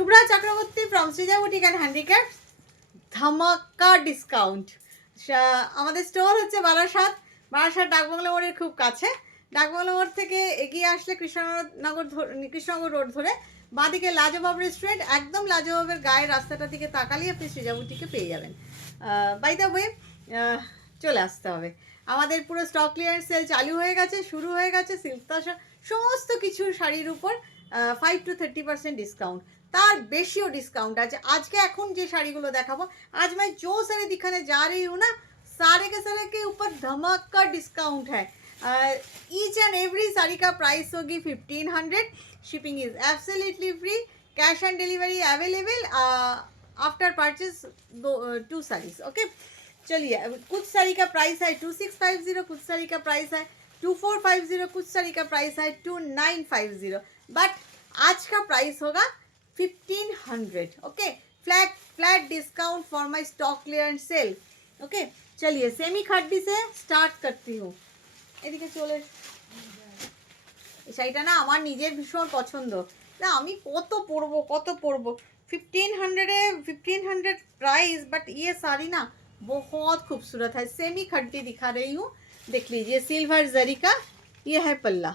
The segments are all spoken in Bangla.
Shubhra Chakraborty from Srija boutique and handicraft ধামাকা ডিসকাউন্ট। আমাদের স্টোর হচ্ছে বারাসাত ডাকবাংলা মোড়ের খুব কাছে। ডাকবাংলা মোড় থেকে এগিয়ে আসলে কৃষ্ণনগর রোড ধরে বাঁদিকে লাজবাব রেস্টুরেন্ট, একদম লাজবাবের গায়ের রাস্তাটার দিকে তাকালেই আপনি সৃজা বুটিকে পেয়ে যাবেন। বাই দ্য ওয়ে, চলে আসতে হবে। আমাদের পুরো স্টক ক্লিয়ারেন্স সেল চালু হয়ে গেছে, শুরু হয়ে গেছে। সিল্ক তাসা সমস্ত কিছু শাড়ির উপর 5 to 30% डिस्काउंट, तार बेशियो डिस्काउंट आज। आज के এখন যে শাড়িগুলো দেখাবো, आज मैं जो सारे दिखाने जा रही हूँ ना, सारे के ऊपर धमाका डिस्काउंट है। ईच एंड एवरी साड़ी का प्राइस होगी 1500। Shipping is absolutely free, cash on delivery available after purchase 2 saris. Okay, चलिए कुछ साड़ी का प्राइस है 2650, कुछ साड़ी का प्राइस है 2450, कुछ साड़ी का प्राइस है 2950, बट आज का प्राइस होगा 1500। Okay, flat discount for my stock clearance sale. Okay, चलिए सेमी खड्डी से स्टार्ट करती हूँ। এদিকে চলে, এই শাড়িটা না আমার নিজের ভীষণ পছন্দ। না আমি কত পরবো 1500 प्राइस, बट ये साड़ी ना बहुत खूबसूरत है। सेमी खड्डी दिखा रही हूँ, देख लीजिए। सिल्वर जरी का ये है पल्ला।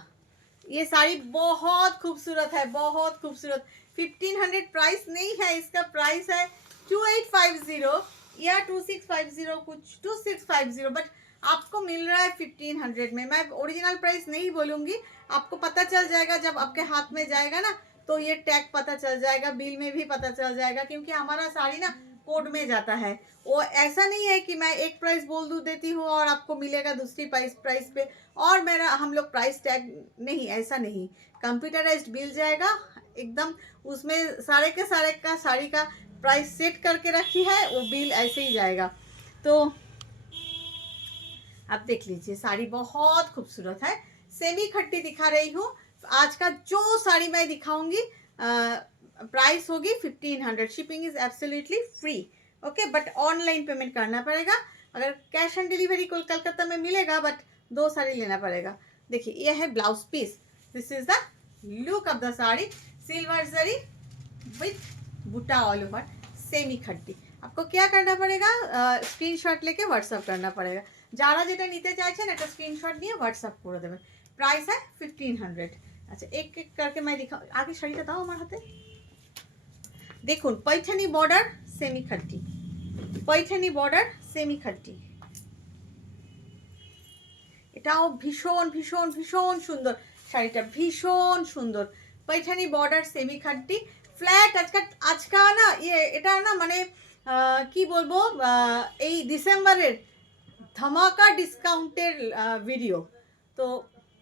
ये साड़ी बहुत खूबसूरत है, बहुत खूबसूरत। 1500 प्राइस नहीं है, इसका प्राइस है 2850 या 2650, कुछ 2650, बट आपको मिल रहा है 1500 में। मैं ओरिजिनल प्राइस नहीं बोलूँगी, आपको पता चल जाएगा जब आपके हाथ में जाएगा ना, तो ये टैग पता चल जाएगा, बिल में भी पता चल जाएगा, क्योंकि हमारा साड़ी ना कोड में जाता है। वो ऐसा नहीं है कि मैं एक प्राइस बोल देती हूँ और आपको मिलेगा दूसरी प्राइस पे, और मेरा हम लोग प्राइस टैग नहीं, ऐसा नहीं। कंप्यूटराइज्ड बिल जाएगा एकदम, उसमें सारे का साड़ी का प्राइस सेट करके रखी है, वो बिल ऐसे ही जाएगा। तो आप देख लीजिए, साड़ी बहुत खूबसूरत है। सेमी खट्टी दिखा रही हूँ। आज का जो साड़ी मैं दिखाऊंगी प्राइस होगी 1500। Shipping is absolutely free. Okay, but online payment करना पड़ेगा। अगर कैश ऑन डिलीवरी कोलकाता में मिलेगा, बट 2 साड़ी लेना पड़ेगा। देखिए, ये है blouse piece. This is the look of the sari. Silver zari with buta all over, semi खट्टी। आपको क्या करना पड़ेगा, स्क्रीनशॉट लेके व्हाट्सअप करना पड़ेगा। যারা যেটা নিতে চাইছেন একটা স্ক্রিনশট নিয়ে হোয়াটসঅ্যাপ করে দেবেন। প্রাইস है 1500। আচ্ছা, এক करके मैं दिखा, आगे শাড়িটা দাও আমার হাতে। দেখুন, पैठनी बॉर्डर सेमी खट्टी, पैठनी बॉर्डर सेमी खट्टी। এটাও ভীষণ ভীষণ ভীষণ সুন্দর শাড়িটা, ভীষণ সুন্দর। पैठनी बॉर्डर सेमी खट्टी फ्लैट। আজকা না এটা না মানে কি বলবো, এই ডিসেম্বরের धमाका डिस्काउंटर वीडियो। तो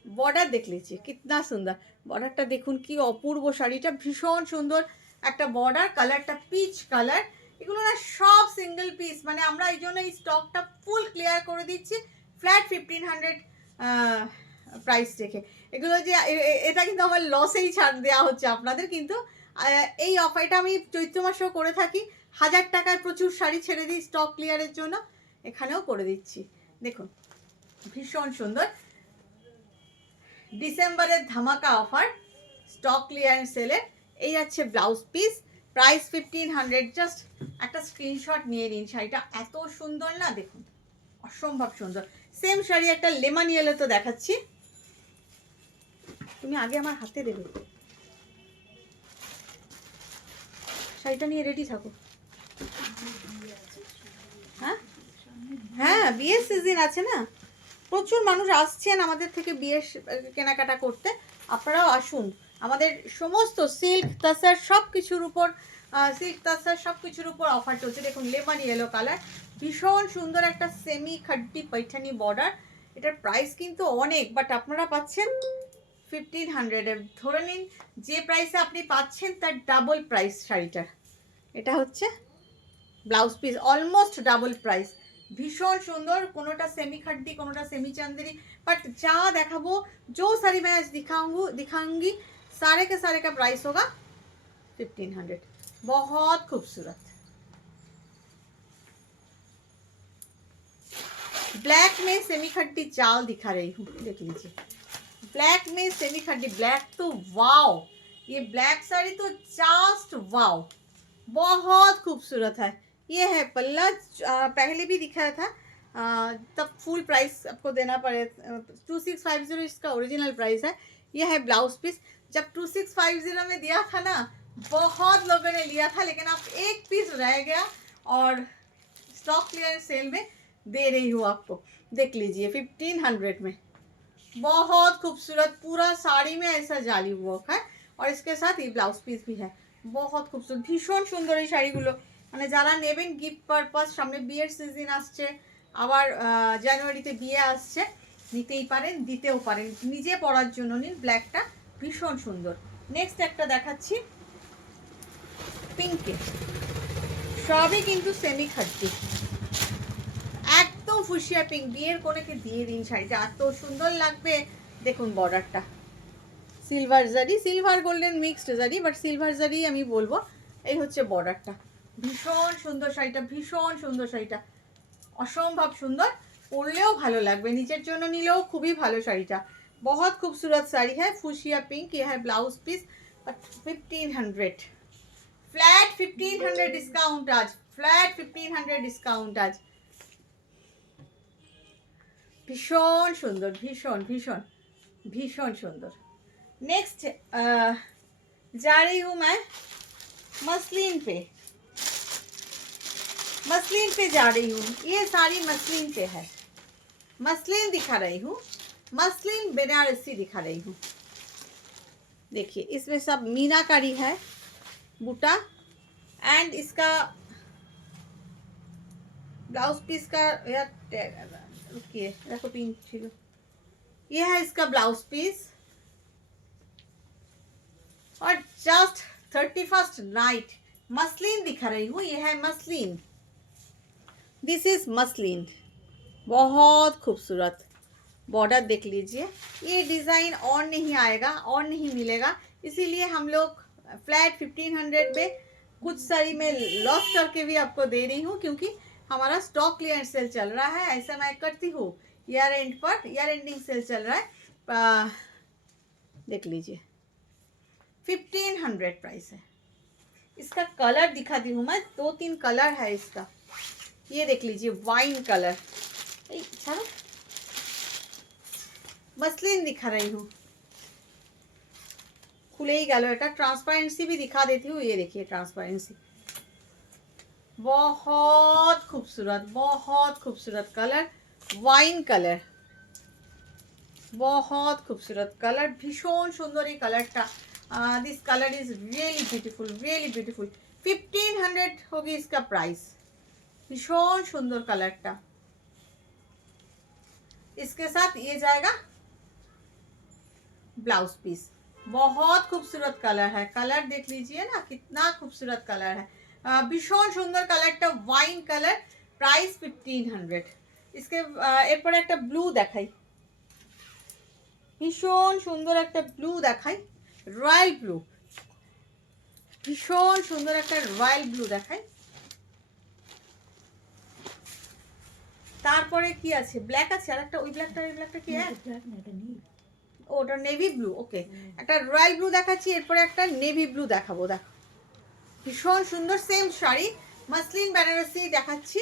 बॉर्डर देख लीजिए कितना सुंदर, बॉर्डरটা দেখুন কি অপূর্ব। শাড়িটা ভীষণ সুন্দর একটা বর্ডার, কালারটা পিচ কালার। এগুলো না সব সিঙ্গেল পিস, মানে আমরা এই জন্য এই স্টকটা ফুল ক্লিয়ার করে দিচ্ছি ফ্ল্যাট 1500 প্রাইস রেখে। এগুলো যে এটা কিন্তু আমার লসেই ছাড় দেওয়া হচ্ছে আপনাদের, কিন্তু এই অফারটা আমি চৈত্র মাসেও করে থাকি। 1000 টাকায় প্রচুর শাড়ি ছেড়ে দিই স্টক ক্লিয়ারের জন্য, এখানেও করে দিচ্ছি। দেখুন ভীষণ সুন্দর ডিসেম্বরের ধামাকা অফার স্টক ক্লিয়ারেন্স সেলের। এই আছে ব্লাউজ পিস, প্রাইস 1500। জাস্ট একটা স্ক্রিনশট নিয়ে নিন। শাড়িটা এত সুন্দর না, দেখুন অসম্ভব সুন্দর। সেম শাড়ি একটা লেমন ইয়েলো তো দেখাচ্ছি, তুমি আগে আমার হাতে দেবে। শাড়িটা নিয়ে রেডি থাকো। হ্যাঁ হ্যাঁ, বিয়ের সিজন আছে না, প্রচুর মানুষ আসছেন আমাদের থেকে বিয়ের কেনাকাটা করতে। আপনারাও আসুন। আমাদের সমস্ত সিল্ক তাসার সব কিছুর উপর অফার চলছে। দেখুন লেমন ইয়েলো কালার, ভীষণ সুন্দর একটা সেমি খাড্ডি पैठनी বর্ডার। এটার প্রাইস কিন্তু অনেক, বাট আপনারা পাচ্ছেন 1500। ধরে নিন যে প্রাইসে আপনি পাচ্ছেন তার ডাবল প্রাইস শাড়িটার। এটা হচ্ছে blouse piece, almost double price. भीषण सुंदर, कोनोटा सेमी खड्डी, कोनोटा सेमी चंदेरी, बट जहाँ देखाबो जो साड़ी मैं आज दिखाऊंगी सारे का प्राइस होगा 1500। बहुत खूबसूरत ब्लैक में सेमी खड्डी चाल दिखा रही हूँ, देख लीजिए। ब्लैक में सेमी खड्डी, ब्लैक तो वाओ, ये ब्लैक साड़ी तो जस्ट वाओ, बहुत खूबसूरत है। ये है पल्ला, पहले भी दिखाया था, तब फुल प्राइस आपको देना पड़े, 2650 इसका ओरिजिनल प्राइस है। ये है ब्लाउज पीस। जब 2650 में दिया था ना, बहुत लोगों ने लिया था, लेकिन अब एक पीस रह गया और स्टॉक क्लियरेंस सेल में दे रही हूँ आपको। देख लीजिए 1500 में, बहुत खूबसूरत, पूरा साड़ी में ऐसा जाली वर्क है और इसके साथ ये ब्लाउज पीस भी है। बहुत खूबसूरत, ভীষণ সুন্দর এই শাড়িগুলো। মানে যারা নেবেন গিফট পারপাস, সামনে বিয়ের সিজন আসছে, আবার জানুয়ারিতে বিয়ে আসছে, নিতেই পারেন, দিতেও পারেন, নিজে পরার জন্য নিন। ব্ল্যাকটা ভীষণ সুন্দর। নেক্সট একটা দেখাচ্ছি পিঙ্কে, সবই কিন্তু সেমি খাদ্যি, একদম ফুসিয়া পিঙ্ক। বিয়ের কোনেকে দিয়ে দিন শাড়িটা, এত সুন্দর লাগবে। দেখুন বর্ডারটা সিলভার জারি, সিলভার গোল্ডেন মিক্সড জারি, বাট সিলভার জারি আমি বলবো। এই হচ্ছে বর্ডারটা, ভীষণ সুন্দর শাড়িটা, ভীষণ সুন্দর শাড়িটা, অসম্ভব সুন্দর। পরলেও ভালো লাগবে, নিজের জন্য নিলেও খুবই ভালো শাড়িটা। बहुत खूबसूरत साड़ी है, फुशिया पिंक। ये है ब्लाउज पीस, 1500 फ्लैट, 1500 डिस्काउंट आज, फ्लैट 1500 डिस्काउंट आज। ভীষণ সুন্দর, ভীষণ ভীষণ ভীষণ সুন্দর। नेक्स्ट जा रही हूँ मैं मसलिन पे, मसलिन पे जा रही हूँ। ये साड़ी मसलिन पे है, मसलिन दिखा रही हूँ, मसलिन बनारसी दिखा रही हूँ। देखिए इसमें सब मीनाकारी है, बूटा, एंड इसका ब्लाउज पीस का यार, रुकिए देखो पिंक चीज़, ये है इसका ब्लाउज पीस। और जस्ट 31st नाइट मसलिन दिखा रही हूँ, ये है मसलिन, दिस इज मसलिन। बहुत खूबसूरत बॉर्डर देख लीजिए। ये डिज़ाइन और नहीं आएगा और नहीं मिलेगा, इसीलिए हम लोग फ्लैट 1500 पे कुछ साड़ी में लॉस करके भी आपको दे रही हूँ, क्योंकि हमारा स्टॉक क्लियरेंस सेल चल रहा है। ऐसा मैं करती हूँ ईयर एंड पर, ईयर एंडिंग सेल चल रहा है। देख लीजिए 1500 प्राइस है। इसका कलर दिखाती हूँ मैं, 2-3 कलर है इसका। ये देख लीजिए वाइन कलर, मसलिन दिखा रही हूँ, खुले ही गलो। এটা ट्रांसपेरेंसी भी दिखा देती हूँ, ये देखिए ट्रांसपेरेंसी, बहुत खूबसूरत, बहुत खूबसूरत कलर, वाइन कलर, बहुत खूबसूरत कलर, भीषण सुंदर ये कलरটা। This colour is really beautiful, really beautiful. 1500 होगी इसका प्राइस, भीषण सुंदर कलरটা। इसके साथ ये जाएगा ब्लाउज पीस। बहुत खूबसूरत कलर है, कलर देख लीजिए ना कितना खूबसूरत कलर है, भीषण सुंदर कलरটা, वाइन कलर, प्राइस 1500। इसके এরপরে একটা ব্লু দেখাই, ভীষণ সুন্দর একটা ব্লু দেখাই, রয়্যাল ব্লু, ভীষণ সুন্দর একটা রয়্যাল ব্লু দেখাই। তারপরে কি আছে, ব্ল্যাক আছে আর একটা, ওই ব্ল্যাকটা, ওই ব্ল্যাকটা কি है, ব্ল্যাক না, এটা নেভি, ওটা নেভি ব্লু। ওকে, একটা রয়্যাল ব্লু দেখাচ্ছি, এরপরে একটা নেভি ব্লু দেখাবো। দেখো ভীষণ সুন্দর, সেম শাড়ি, মসলিন বেনারসি দেখাচ্ছি,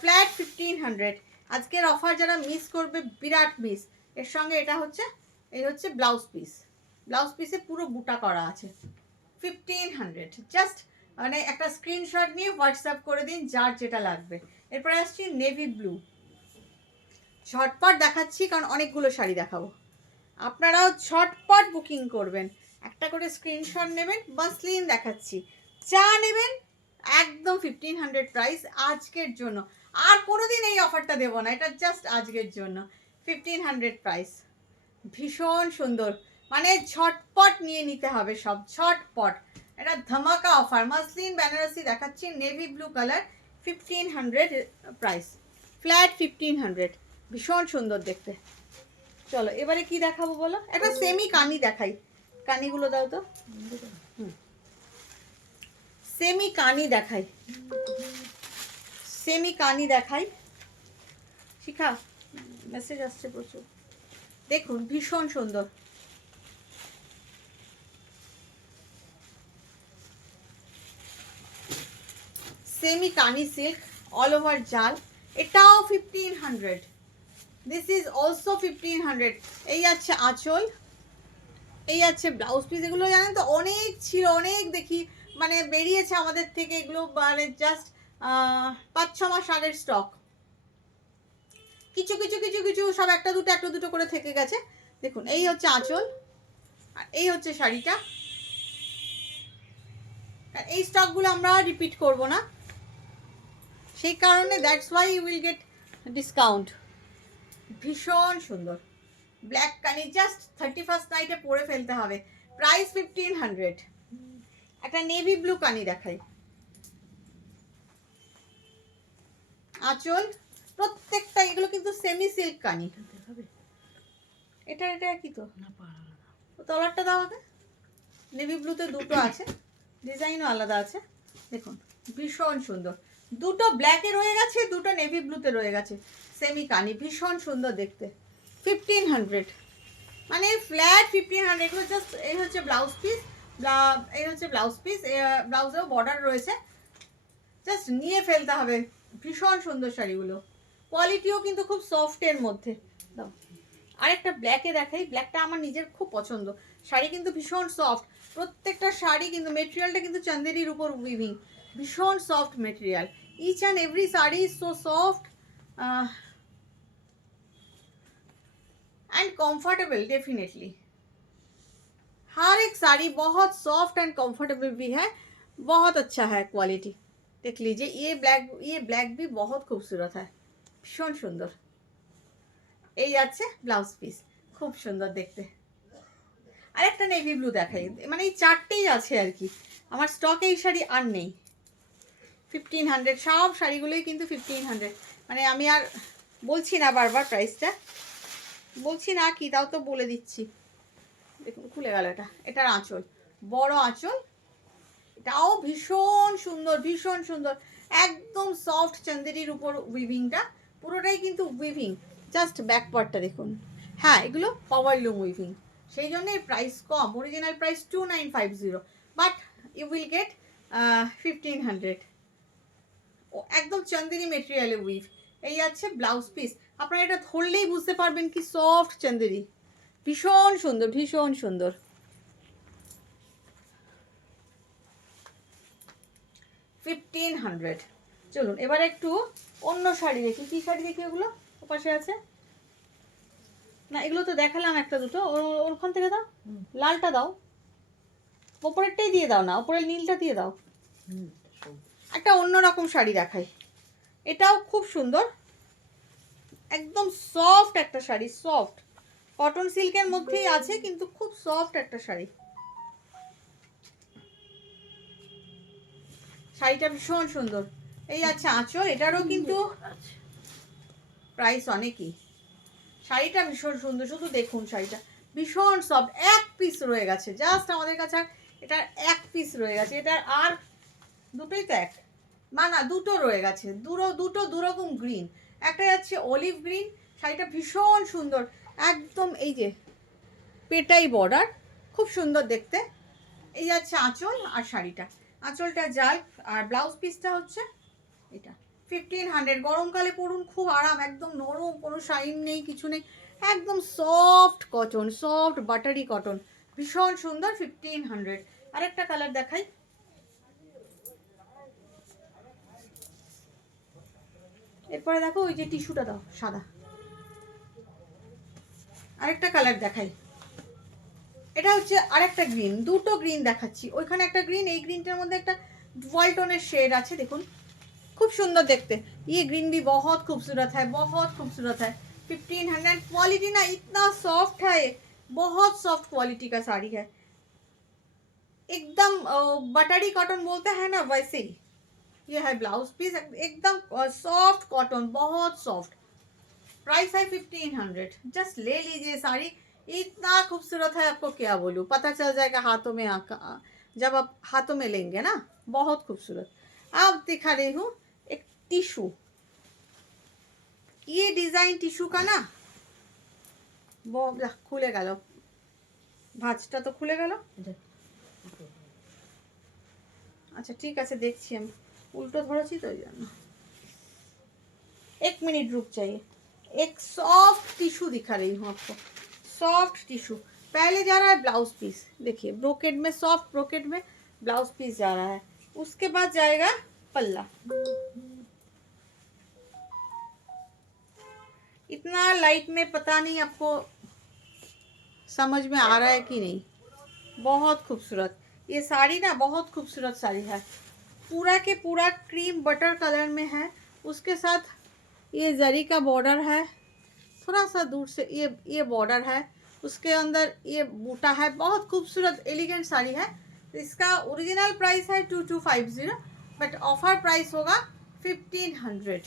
ফ্ল্যাট 1500। আজকের অফার যারা মিস করবে বিরাট মিস। এর সঙ্গে এটা হচ্ছে, এই হচ্ছে ব্লাউজ পিস, ব্লাউজ পিসে পুরো বুটা করা আছে, 1500 জাস্ট। মানে একটা স্ক্রিনশট নিয়ে হোয়াটসঅ্যাপ করে দিন যার যেটা লাগবে। এরপরে আসছি নেভি ব্লু, ঝটপট দেখাচ্ছি কারণ অনেকগুলো শাড়ি দেখাবো, আপনারাও ঝটপট বুকিং করবেন, একটা করে স্ক্রিনশট নেবেন। মসলিন দেখাচ্ছি, যা নেবেন একদম 1500 প্রাইস আজকের জন্য, আর কোনোদিন এই অফারটা দেবো না, এটা জাস্ট আজকের জন্য 1500 প্রাইস, ভীষণ সুন্দর। মানে ঝটপট নিয়ে নিতে হবে সব, ঝটপট, এটা ধামাকা অফার। মসলিন বেনারসি দেখাচ্ছি, navy blue colour, 1500 price, flat 1500, ভীষণ সুন্দর দেখতে। চলো এবারে কি দেখাবো বলো, একটা সেমি কানি দেখাই, কানিগুলো দাও তো, সেমি কানি দেখাই, সেমি কানি দেখাই। শিখা মেসেজ আসছে প্রচুর, দেখুন ভীষণ সুন্দর, সেমি কানি সিল্ক অল ওভার জাল, এটাও 1500। This is also 1500। এই আছে আঁচল, এই আছে ব্লাউজ পিস। এগুলো জানেন তো অনেক ছিল, অনেক দেখি মানে বেরিয়েছে আমাদের থেকে এগুলো, মানে জাস্ট 5-6 মাস আগের স্টক। কিছু কিছু কিছু কিছু সব একটা দুটো করে থেকে গেছে। দেখুন এই হচ্ছে আঁচল আর এই হচ্ছে শাড়িটা। এই স্টকগুলো আমরা রিপিট করব না, সেই কারণে that's why you will get discount. ভীষণ সুন্দর ব্ল্যাক কানি, জাস্ট 31st নাইটে পরে ফেলতে হবে। প্রাইস 1500। একটা নেভি ব্লু কানি দেখাই, আঁচল প্রত্যেকটা এগুলো কিন্তু সেমি সিল্ক কানি। এটা এটা কি তো তলারটা দাও আগে। নেভি ব্লুতে দুটো আছে, ডিজাইনও আলাদা আছে। দেখুন ভীষণ সুন্দর, দুটো ব্ল্যাকে রয়ে গেছে, দুটো নেভি ব্লুতে রয়ে গেছে, সেমি কানি, ভীষণ সুন্দর দেখতে। 1500 মানে ফ্ল্যাট 1500। এগুলো জাস্ট এই হচ্ছে ব্লাউজ পিস, এই হচ্ছে ব্লাউজ পিস, ব্লাউজেও বর্ডার রয়েছে, জাস্ট নিয়ে ফেলতে হবে। ভীষণ সুন্দর শাড়িগুলো, কোয়ালিটিও কিন্তু খুব সফটের মধ্যে। দাও আরেকটা ব্ল্যাকে দেখাই, ব্ল্যাকটা আমার নিজের খুব পছন্দ। শাড়ি কিন্তু ভীষণ সফট, প্রত্যেকটা শাড়ি কিন্তু মেটেরিয়ালটা কিন্তু চান্দেরির উপর উইভিং, ভীষণ soft material. Each and every sari is so soft and comfortable. Definitely हर एक साड़ी बहुत सॉफ्ट एंड कंफर्टेबल भी है, बहुत अच्छा है क्वालिटी। देख लीजिए ये ब्लैक भी बहुत खूबसूरत है, भीषण सुंदर। এই আছে ব্লাউজ পিস, খুব সুন্দর দেখতে। আর একটা নেভি ব্লু দেখাই, মানে এই চারটেই আছে আর কি, আমার স্টকে এই শাড়ি আর নেই। 1500 সব শাড়িগুলোই কিন্তু 1500। মানে আমি আর বলছি না বারবার প্রাইসটা, বলছি না কি, তাও তো বলে দিচ্ছি। দেখুন খুলে গেল, এটার আঁচল, বড় আঁচল, এটাও ভীষণ সুন্দর, ভীষণ সুন্দর, একদম সফট চান্দেরির উপর উইভিংটা, পুরোটাই কিন্তু উইভিং। জাস্ট ব্যাক পার্টটা দেখুন। হ্যাঁ এগুলো পাওয়ার লুম উইভিং, সেই জন্য প্রাইস কম। Original price 2950, but you will get 1500। একদম চান্দেরি মেটেরিয়ালে উইভ। এই আছে ব্লাউজ পিস, আপনারা এটা ধরলেই বুঝতে পারবেন কি সফট চান্দেরি, ভীষণ সুন্দর, ভীষণ সুন্দর। 1500। চলুন এবার একটু অন্য শাড়ি দেখি, কি শাড়ি দেখি, ওগুলো ওপাশে আছে না, এগুলো তো দেখালাম একটা দুটো, ওখান থেকে দাও, লালটা দাও, ওপরেরটাই দিয়ে দাও না, ওপরের নীলটা দিয়ে দাও। একটা অন্যরকম শাড়ি দেখাই, এটাও খুব সুন্দর, একদম সফট একটা শাড়ি, সফট কটন সিল্কের মধ্যেই আছে, কিন্তু খুব সফট একটা শাড়ি। শাড়িটা ভীষণ সুন্দর। এই আছে আঁচল, এটারও কিন্তু প্রাইস অনেকই। শাড়িটা ভীষণ সুন্দর, শুধু দেখুন শাড়িটা ভীষণ সফট। এক পিস রয়ে গেছে জাস্ট আমাদের কাছে, এটার এক পিস রয়ে গেছে। এটার আর দুটোই তো এক, না না দুটো রয়ে গেছে, দুটো দুরকম গ্রিন, একটা যাচ্ছে অলিভ গ্রিন। শাড়িটা ভীষণ সুন্দর, একদম এই যে পেটাই বর্ডার, খুব সুন্দর দেখতে। এই যাচ্ছে আঁচল আর শাড়িটা, আঁচলটা জাল আর ব্লাউজ পিসটা হচ্ছে এটা। 1500। গরমকালে পরুন, খুব আরাম, একদম নরম, কোনো শাইন নেই, কিছু নেই, একদম soft cotton, soft buttery cotton, ভীষণ সুন্দর। 1500। আরেকটা কালার দেখাই, এরপরে দেখো ওই যে টিস্যুটা দাও সাদা। আরেকটা কালার দেখাই, এটা হচ্ছে আরেকটা গ্রিন, দুটো গ্রিন দেখাচ্ছি, ওইখানে একটা গ্রিন, এই গ্রিনটার মধ্যে একটা ওয়ালটনের শেড আছে, দেখুন खूब सुंदर देखते। ये ग्रीन भी बहुत खूबसूरत है, बहुत खूबसूरत है। 1500। क्वालिटी ना इतना सॉफ्ट है, बहुत सॉफ्ट क्वालिटी का साड़ी है, एकदम बटरी कॉटन बोलते हैं ना वैसे ही। ये है ब्लाउज पीस, एकदम सॉफ्ट कॉटन, बहुत सॉफ्ट। प्राइस है 1500। जस्ट ले लीजिए साड़ी, इतना खूबसूरत है, आपको क्या बोलूँ, पता चल जाएगा हाथों में, जब आप हाथों में लेंगे ना, बहुत खूबसूरत। अब दिखा रही हूँ एक टिश्यू, ये डिजाइन टिश्यू का ना वो खुले गल, भाजटा तो खुले गल। अच्छा ठीक है, देखिए हम उल्टो धरेছি তো এই জন্য। 1 मिनट रुक जाइए। एक सॉफ्ट टिश्यू दिखा रही हूँ आपको, सॉफ्ट टिश्यू। पहले जा रहा है ब्लाउज पीस, देखिए ब्रोकेड में, सॉफ्ट ब्रोकेड में ब्लाउज पीस जा रहा है। उसके बाद जाएगा पल्ला। इतना लाइट में पता नहीं आपको समझ में आ रहा है कि नहीं, बहुत खूबसूरत ये साड़ी ना, बहुत खूबसूरत साड़ी है। पूरा के पूरा क्रीम बटर कलर में है, उसके साथ ये जरी का बॉर्डर है, थोड़ा सा दूर से ये बॉर्डर है, उसके अंदर ये बूटा है। बहुत खूबसूरत एलिगेंट साड़ी है। इसका ओरिजिनल प्राइस है 2250, बट ऑफर प्राइस होगा 1500।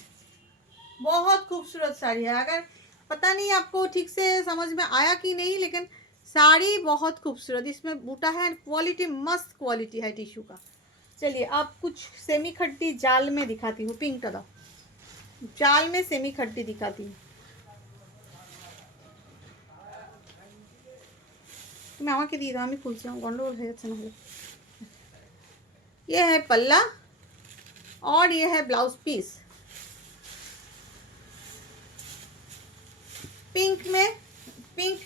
बहुत खूबसूरत साड़ी है। अगर पता नहीं आपको ठीक से समझ में आया कि नहीं, लेकिन साड़ी बहुत खूबसूरत, इसमें बूटा है, क्वालिटी मस्त क्वालिटी है टिश्यू का। चलिए आप कुछ सेमी खट्टी जाल में दिखाती हूँ, पिंक कलर जाल में सेमी खट्टी दिखाती हूँ। তুমি আমাকে দিয়ে দাও, আমি খুলছি, আমার গন্ডগোল হয়ে যাচ্ছে না। ये है पल्ला और ये है ब्लाउज पीस। पिंक में, पिंक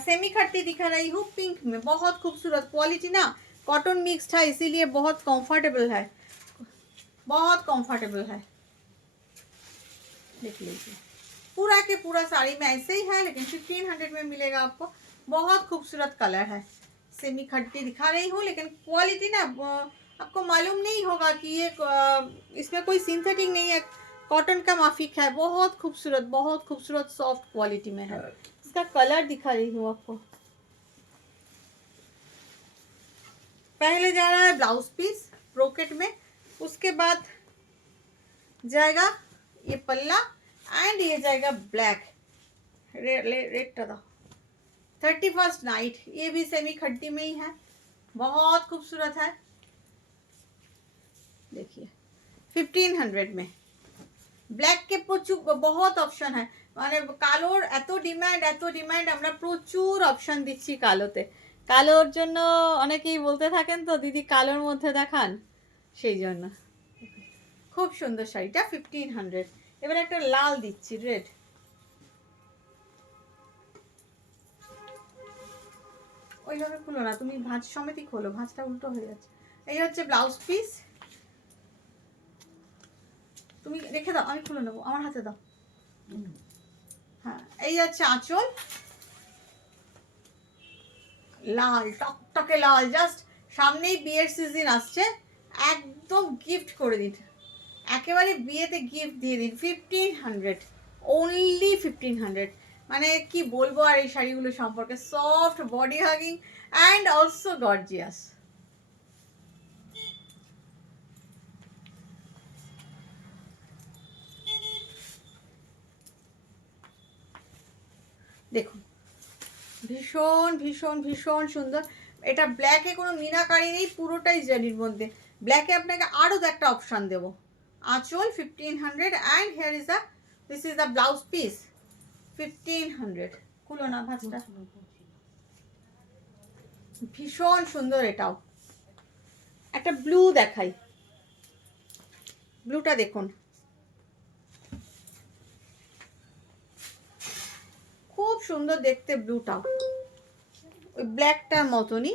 सेमी खट्टी दिखा रही हूँ, पिंक में बहुत खूबसूरत क्वालिटी ना, कॉटन मिक्स्ड है इसीलिए बहुत कंफर्टेबल है, बहुत कंफर्टेबल है। देख लीजिए पूरा के पूरा साड़ी में ऐसे ही है, लेकिन 1500 में मिलेगा आपको। बहुत खूबसूरत कलर है, सेमी खट्टी दिखा रही हूँ, लेकिन क्वालिटी ना आपको मालूम नहीं होगा कि ये इसमें कोई सिंथेटिक नहीं है, कॉटन का माफिक है। बहुत खूबसूरत सॉफ्ट क्वालिटी में है। इसका कलर दिखा रही हूँ आपको। पहले जा रहा है ब्लाउज पीस ब्रोकेट में, उसके बाद जाएगा ये पल्ला एंड ये जाएगा ब्लैक रेड का 31st नाइट। ये भी सेमी खट्टी में ही है, बहुत खूबसूरत है। देखिए 1500 में। ब्लैक के प्रचुर बहुत ऑप्शन है, মানে কালোর এত ডিমান্ড আমরা প্রচুর অপশন দিচ্ছি কালোতে। কালোর জন্য অনেকেই বলতে থাকেন তো দিদি কালোর মধ্যে দেখান, সেই জন্য। খুব সুন্দর শাড়িটা 1500। এবার একটা লাল দিচ্ছি, রেড। ওইভাবে খুলো না, তুমি ভাঁজ সমেতই খোলো, ভাঁজটা উল্টো হয়ে যাচ্ছে। এই হচ্ছে ব্লাউজ পিস, তুমি রেখে দাও, আমি খুলে নেবো, আমার হাতে দাও। হ্যাঁ এই হচ্ছে আঁচল, লাল টকটকে লাল, জাস্ট সামনেই বিয়ের সিজন আসছে, একদম গিফট করে দিন, একেবারে বিয়েতে গিফট দিয়ে দিন। 1500, অনলি 1500। মানে কি বলবো আর এই শাড়িগুলো সম্পর্কে, soft, body hugging and also gorgeous. দেখুন ভীষণ ভীষণ ভীষণ সুন্দর। এটা ব্ল্যাকে কোনো মিনাকারি নেই, পুরোটাই জারির মধ্যে। ব্ল্যাকে আপনাকে আরও একটা অপশান দেবো। আঁচল 1500 and here is the, this is the blouse piece 1500। খুলো না ভাঁজটা, ভীষণ সুন্দর। এটাও একটা ব্লু দেখাই, ব্লুটা দেখুন, খুব সুন্দর দেখতে ব্লুটাও, ওই ব্ল্যাকটার মতনই।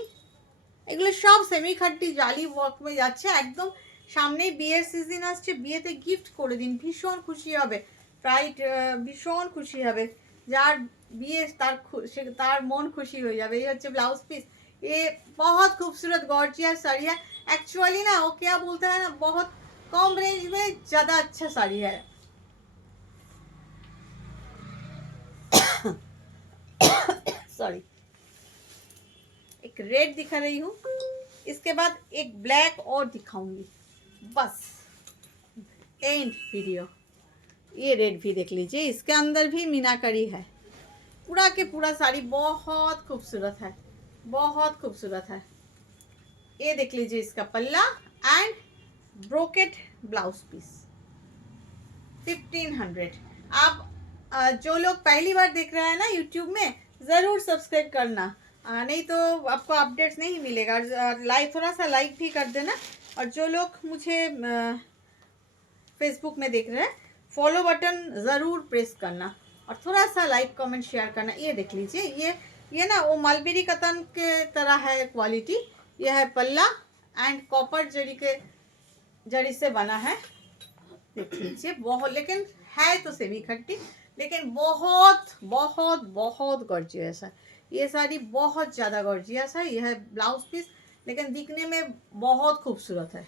এগুলো সব সেমি খাট্টি জালি ওয়ার্ক में যাচ্ছে, একদম সামনেই বিয়ের সিজন আসছে, বিয়েতে গিফট করে দিন, ভীষণ খুশি হবে, রাইট? ভীষণ খুশি হবে, যার বিয়ে তার মন খুশি হয়ে যাবে। এই হচ্ছে ब्लाउज पीस। ये बहुत खूबसूरत गॉर्जियस साड़ी है। एक्चुअली ना वो क्या बोलता है ना, बहुत कम रेंज में ज़्यादा अच्छा साड़ी है। सॉरी, एक रेड दिखा रही हूँ, इसके बाद एक ब्लैक और दिखाऊंगी, बस एंड वीडियो। ये रेड भी देख लीजिए, इसके अंदर भी मीनाकारी है। पूरा के पूरा साड़ी बहुत खूबसूरत है, बहुत खूबसूरत है। ये देख लीजिए इसका पल्ला एंड ब्रोकेट ब्लाउज पीस 1500। आप जो लोग पहली बार देख रहे हैं ना यूट्यूब में, ज़रूर सब्सक्राइब करना, नहीं तो आपको अपडेट्स नहीं मिलेगा। लाइक, थोड़ा सा लाइक भी कर देना और जो लोग मुझे फेसबुक में देख रहे हैं, फॉलो बटन ज़रूर प्रेस करना और थोड़ा सा लाइक कमेंट शेयर करना। ये देख लीजिए, ये ना वो मलबेरी कतन के तरह है क्वालिटी। ये है पल्ला एंड कॉपर जड़ी से बना है। देख लीजिए, बहुत, लेकिन है तो सेमी खट्टी, लेकिन बहुत बहुत बहुत गॉर्जियस है। ये साड़ी बहुत ज़्यादा गॉर्जियस है। यह है ब्लाउज पीस, लेकिन दिखने में बहुत खूबसूरत है।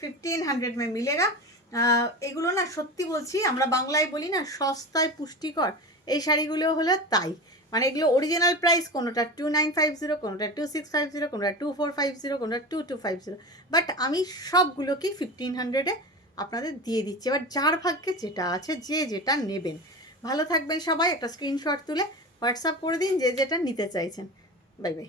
1500 में मिलेगा। এগুলো না সত্যি বলছি, আমরা বাংলায় বলি না সস্তায় পুষ্টিকর, এই শাড়িগুলো হলো তাই। মানে এগুলো অরিজিনাল প্রাইস কোনোটা 2950, কোনোটা 2650, কোনোটা 2450, কোনোটা 2250, বাট আমি সবগুলোকেই 1500-এ আপনাদের দিয়ে দিচ্ছি। এবার যার ভাগ্যে যেটা আছে, যে যেটা নেবেন। ভালো থাকবেন সবাই। একটা স্ক্রিনশট তুলে হোয়াটসঅ্যাপ করে দিন যে যেটা নিতে চাইছেন। Bye bye.